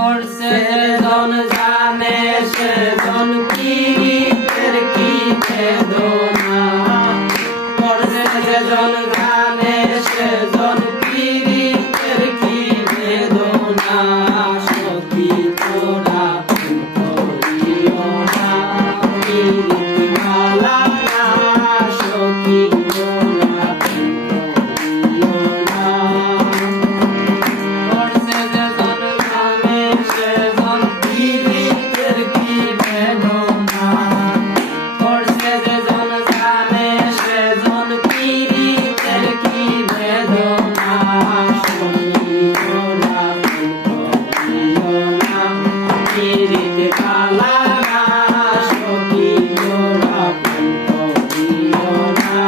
করছে জন জানে সে জন পীড়িতের কি বেদনা করছে জন জানে সে জন পীড়িতের কি বেদনা সখী তোরা করিও না পীড়িত মালা না সখী তোরা করিও না করছে জন জানে সে জন পীড়িতের কি বেদনা করছে জন জানে সে জন পীড়িতের কি বেদনা সখী তোরা করিও না পীড়িত মালা না সখী তোরা করিও না।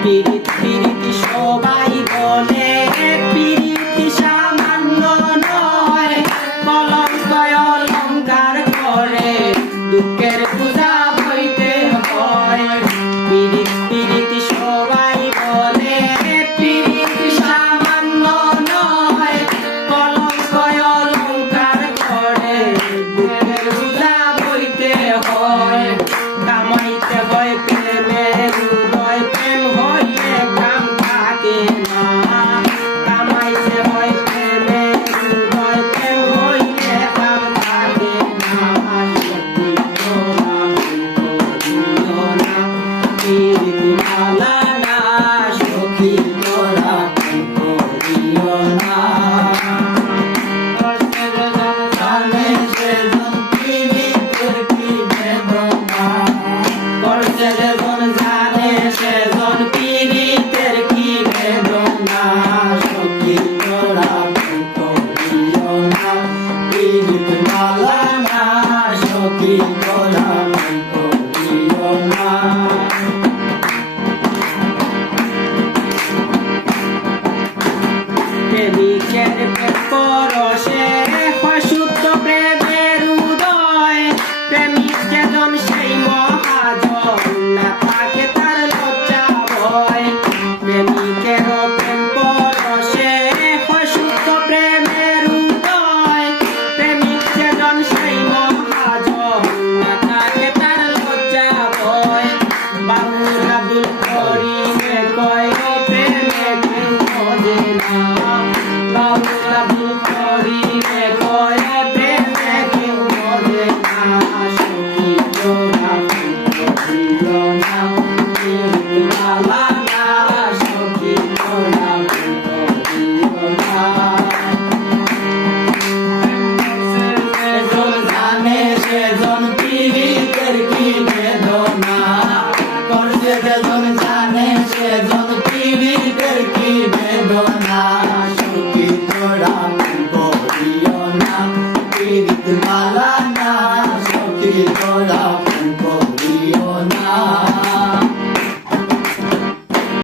পীড়িত